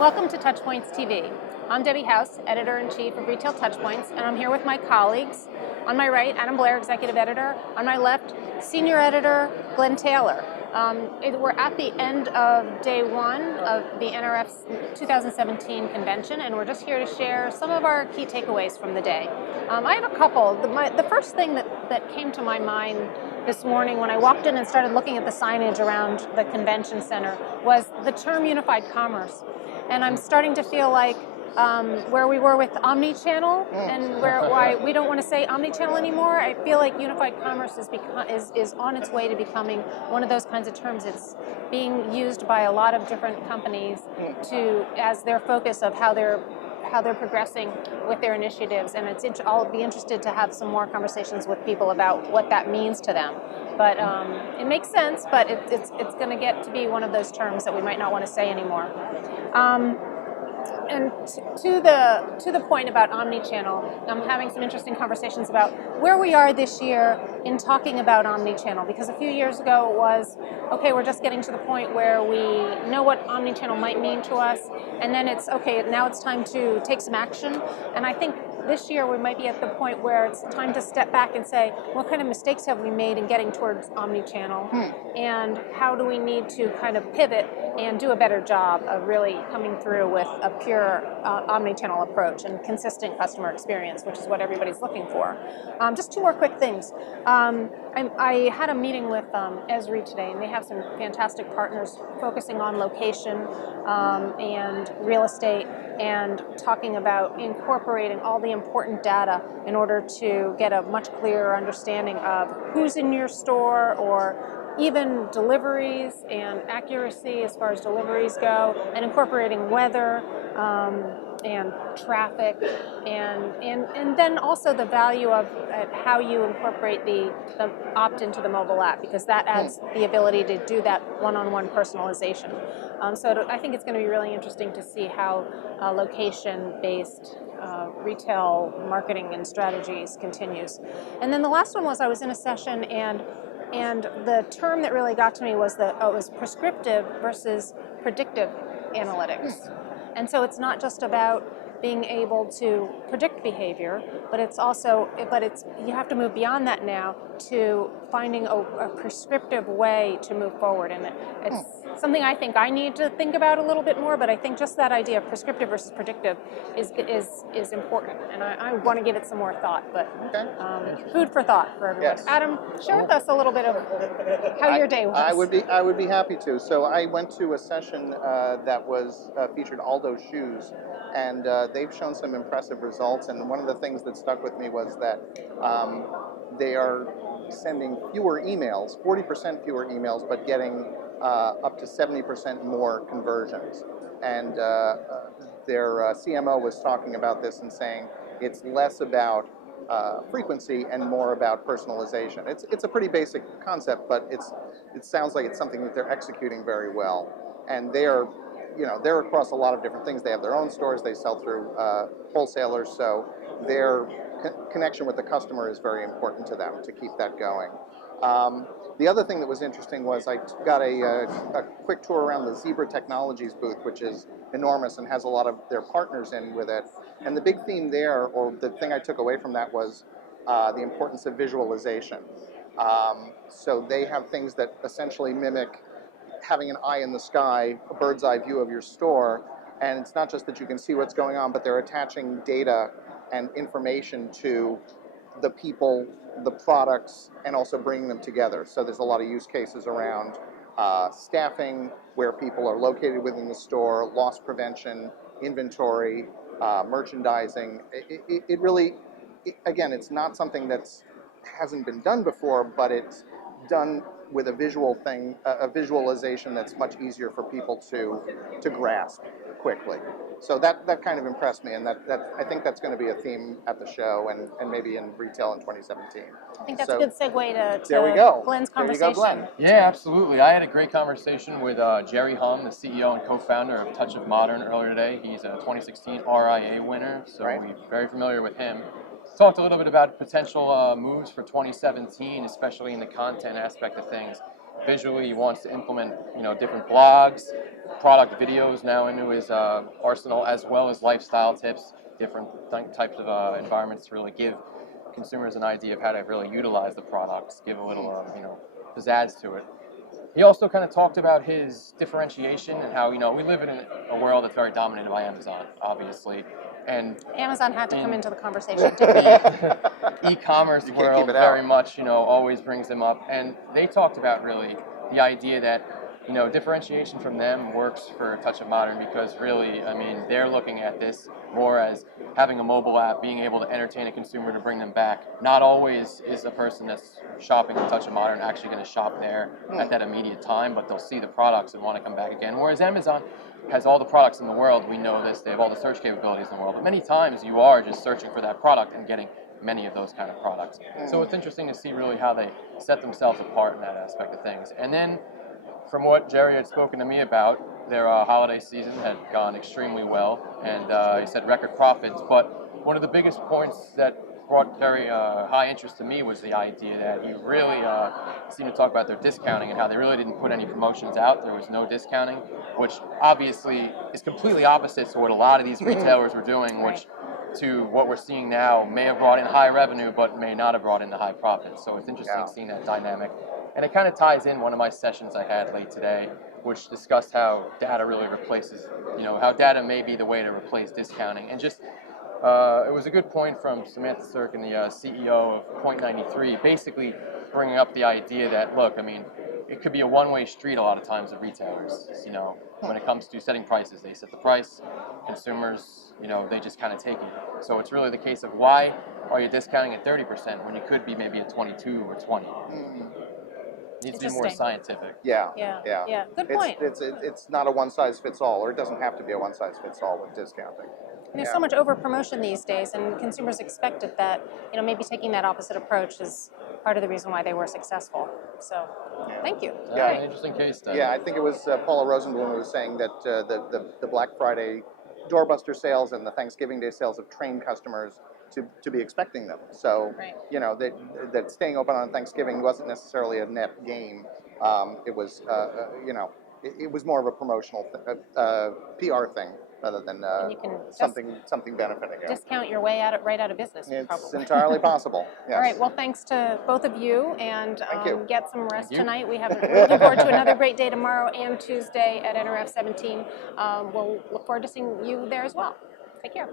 Welcome to Touchpoints TV. I'm Debbie House, Editor-in-Chief of Retail Touchpoints, and I'm here with my colleagues. On my right, Adam Blair, Executive Editor. On my left, Senior Editor Glenn Taylor. We're at the end of day one of the NRF's 2017 convention, and we're just here to share some of our key takeaways from the day. I have a couple. The first thing that came to my mind this morning when I walked in and started looking at the signage around the convention center was the term unified commerce. And I'm starting to feel like where we were with omni-channel and why we don't want to say omni-channel anymore. I feel like unified commerce is on its way to becoming one of those kinds of terms. It's being used by a lot of different companies as their focus of how they're progressing with their initiatives, and I'll be interested to have some more conversations with people about what that means to them. But it makes sense, but it's going to get to be one of those terms that we might not want to say anymore. And to the point about omni-channel, I'm having some interesting conversations about where we are this year in talking about omni-channel, because a few years ago it was, okay, we're just getting to the point where we know what omni-channel might mean to us, and then it's, okay, now it's time to take some action. And I think this year we might be at the point where it's time to step back and say, what kind of mistakes have we made in getting towards omni-channel, and how do we need to kind of pivot and do a better job of really coming through with a pure omni-channel approach and consistent customer experience, which is what everybody's looking for. Just two more quick things. I had a meeting with Esri today, and they have some fantastic partners focusing on location and real estate, and talking about incorporating all the important data in order to get a much clearer understanding of who's in your store, or even deliveries and accuracy as far as deliveries go, and incorporating weather and traffic, and then also the value of how you incorporate the opt-in to the mobile app, because that adds the ability to do that one-on-one personalization. So I think it's going to be really interesting to see how location-based retail marketing and strategies continues. And then the last one was, I was in a session, and the term that really got to me was it was prescriptive versus predictive analytics. And so it's not just about being able to predict behavior, but you have to move beyond that now to finding a prescriptive way to move forward. And it's something I think I need to think about a little bit more, but I think just that idea of prescriptive versus predictive is important, and I want to give it some more thought, but food for thought for everyone. Yes. Adam, share with us a little bit of how your day was. I would be happy to. So I went to a session that was featured Aldo Shoes, and they've shown some impressive results. And one of the things that stuck with me was that they are sending fewer emails, 40% fewer emails, but getting up to 70% more conversions. And their CMO was talking about this and saying it's less about frequency and more about personalization. It's a pretty basic concept, but it sounds like it's something that they're executing very well. And they're across a lot of different things. They have their own stores. They sell through wholesalers, so their connection with the customer is very important to them to keep that going. The other thing that was interesting was I got a quick tour around the Zebra Technologies booth, which is enormous and has a lot of their partners in with it. And the big theme there, or the thing I took away from that, was the importance of visualization. So they have things that essentially mimic having an eye in the sky, a bird's eye view of your store. And it's not just that you can see what's going on, but they're attaching data and information to the people, the products, and also bringing them together. So there's a lot of use cases around staffing, where people are located within the store, loss prevention, inventory, merchandising. It really, again, it's not something that's hasn't been done before, but it's done with a visual thing, a visualization that's much easier for people to grasp quickly. So that kind of impressed me, and that I think that's going to be a theme at the show and maybe in retail in 2017. I think that's a good segue to there we go. Glenn's conversation. There you go, Glenn. Yeah, absolutely. I had a great conversation with Jerry Hum, the CEO and co-founder of Touch of Modern, earlier today. He's a 2016 RIA winner, so we're very familiar with him. Talked a little bit about potential moves for 2017, especially in the content aspect of things. visually. He wants to implement, different blogs, product videos now into his arsenal, as well as lifestyle tips, different types of environments to really give consumers an idea of how to really utilize the products, give a little, pizzazz to it. He also kind of talked about his differentiation and how, we live in a world that's very dominated by Amazon, obviously. And Amazon had to come into the conversation, didn't they? e-commerce You can't world keep it very out. much, always brings them up. And they talked about really the idea that, differentiation from them works for Touch of Modern because really, they're looking at this more as having a mobile app, being able to entertain a consumer to bring them back. Not always is the person that's shopping at Touch of Modern actually going to shop there at that immediate time, but they'll see the products and want to come back again. Whereas Amazon has all the products in the world. We know this. They have all the search capabilities in the world. But many times you are just searching for that product and getting many of those kind of products. So it's interesting to see really how they set themselves apart in that aspect of things. And then from what Jerry had spoken to me about, their holiday season had gone extremely well, and he said record profits. But one of the biggest points that brought very high interest to me was the idea that he really seemed to talk about their discounting and how they really didn't put any promotions out. There was no discounting, which obviously is completely opposite to what a lot of these retailers were doing, which to what we're seeing now may have brought in high revenue but may not have brought in the high profits. So it's interesting seeing that dynamic. And it kind of ties in one of my sessions I had late today, which discussed how data really replaces, how data may be the way to replace discounting. And just, it was a good point from Samantha Sirkin, the CEO of Point93, basically bringing up the idea that, look, it could be a one-way street a lot of times with retailers. When it comes to setting prices, they set the price, consumers, they just kind of take it. So it's really the case of why are you discounting at 30% when you could be maybe at 22 or 20? It needs to be more scientific. Yeah. Good point. It's not a one size fits all, or it doesn't have to be a one size fits all with discounting. And there's so much over promotion these days, and consumers expected that, maybe taking that opposite approach is part of the reason why they were successful. So, thank you. Yeah, an interesting case study. Yeah, I think it was Paula Rosenblum who was saying that the Black Friday doorbuster sales and the Thanksgiving Day sales have trained customers to be expecting them. So, that staying open on Thanksgiving wasn't necessarily a net gain. It was, it was more of a promotional PR thing rather than you can something benefiting you. Discount your way right out of business. It's probably entirely possible. Yes. All right. Well, thanks to both of you, and Thank you. get some rest tonight. We're looking forward to another great day tomorrow and Tuesday at NRF 17. We'll look forward to seeing you there as well. Take care.